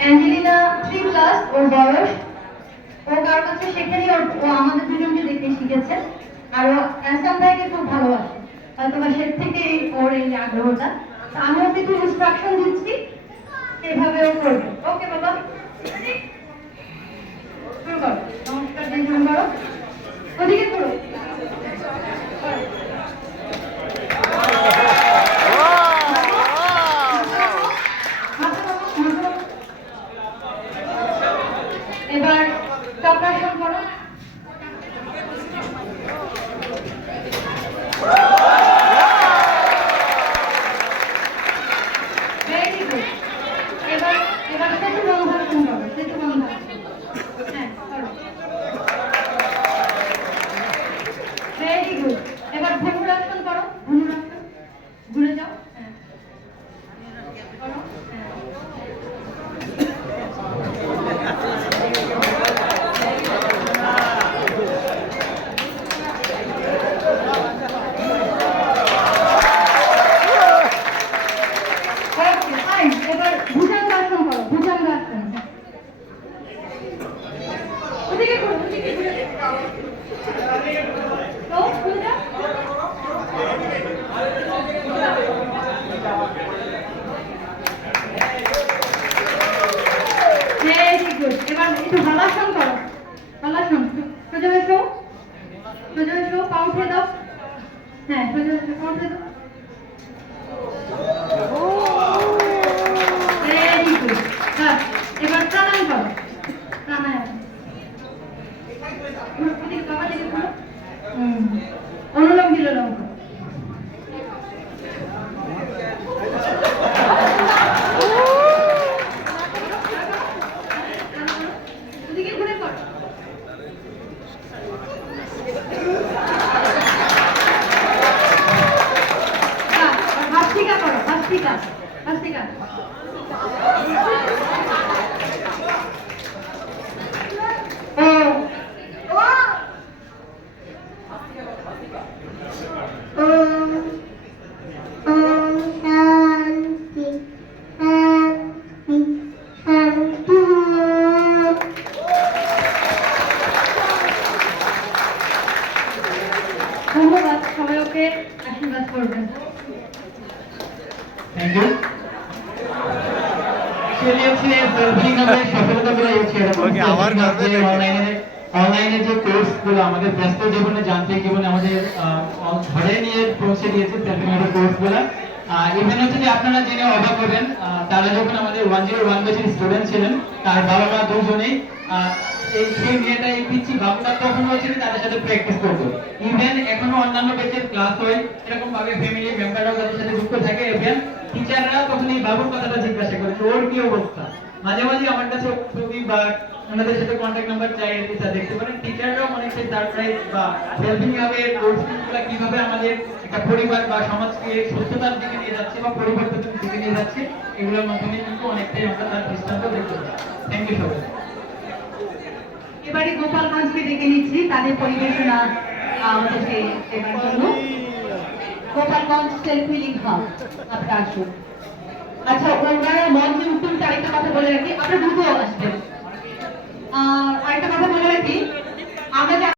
Angelina 3 plus ওর বয়স। ও কার কাছে শেখেনি, ও আমাদের দুজনকে দেখে শিখেছে। আর ও অ্যাসাম ভাইকে খুব ভালোবাসে, হয়তো বা সে থেকেই ওর এই আগ্রহটা। আমি ওকে একটু ইনস্ট্রাকশন দিচ্ছি, সেভাবে ও করবে। ওকে বাবা, শুরু করো। নমস্কার দিয়ে শুরু করো, ওদিকে করো। এবার চক্রাসন করো। Very good. এবার এবার সেতু বন্ধাসন করো, সেতু বন্ধাসন। হ্যাঁ করো। Very good. এবার ধনুরাসন করো, ধনুরাসন। ঘুরে যাও। হ্যাঁ করো। এবার ভুজঙ্গাসন করো, ভুজঙ্গাসন। ওদিকে করো, ওদিকে ঘুরে যাও। তো ঘুরে যাও। Very good. এবার একটু হলাসন করো, হলাসন। সোজা হয়ে শো, সোজা হয়ে শো, পা উঠে দাও। হ্যাঁ সোজা হয়ে পা উঠে দাও। Very good. বাস, এবার প্রাণায়াম করো, প্রাণায়াম। ওদিকে বাবা দিকে ঘুরো। অনুলোম বিলোম করো। ওদিকে ঘুরে করো। ভাস্তিকা করো, ভাস্তিকা, ভাস্তিকা। ধন্যবাদ, সবাই ওকে আশীর্বাদ করবেন। Thank you. অনলাইনে যে কোর্সগুলো আমাদের ব্যস্ত জীবনে, যান্ত্রিক জীবনে আমাদের ঘরে নিয়ে পৌঁছে দিয়েছে সেলফি কোর্সগুলো। ইভেন হচ্ছে যে আপনারা জেনে অবাক হবেন, তারা যখন আমাদের 101 ব্যাচের স্টুডেন্ট ছিলেন, তার বাবা মা দুজনেই সেই মেয়েটা, এই পিচ্ছি বাবুটা তখন হচ্ছে তাদের সাথে প্র্যাকটিস করতো। ইভেন এখনো অন্যান্য ব্যাচের ক্লাস হয়, এরকম ভাবে ফ্যামিলি মেম্বাররাও তাদের সাথে যুক্ত থাকে। ইভেন টিচাররা তখন এই বাবুর কথাটা জিজ্ঞাসা করে ওর কি অবস্থা। মাঝে মাঝে আমার কাছে ছবি বা ওনাদের সাথে কন্ট্যাক্ট নাম্বার চাই, এটা দেখতে পারেন। টিচাররাও অনেকটাই সারপ্রাইজ বা হেল্পিং ভাবে কোর্সগুলো কিভাবে আমাদের একটা পরিবার বা সমাজকে সুস্থতার দিকে নিয়ে যাচ্ছে বা পরিবর্তনের দিকে নিয়ে যাচ্ছে, এগুলোর মাধ্যমে কিন্তু অনেকটাই আমরা তার দৃষ্টান্ত দেখতে পাই। থ্যাংক ইউ সবাই। এবারে গোপালগঞ্জকে ডেকে নিচ্ছি তাদের পরিবেশনা আমাদেরকে দেবার জন্য। গোপালগঞ্জ সেলফ হিলিং হাব, আপনারা আসুন। আচ্ছা, ওনারা মঞ্চে উত্তর আরেকটা কথা বলে রাখি, আমরা দ্রুত আসবেন। আরেকটা কথা বলে রাখি, আমরা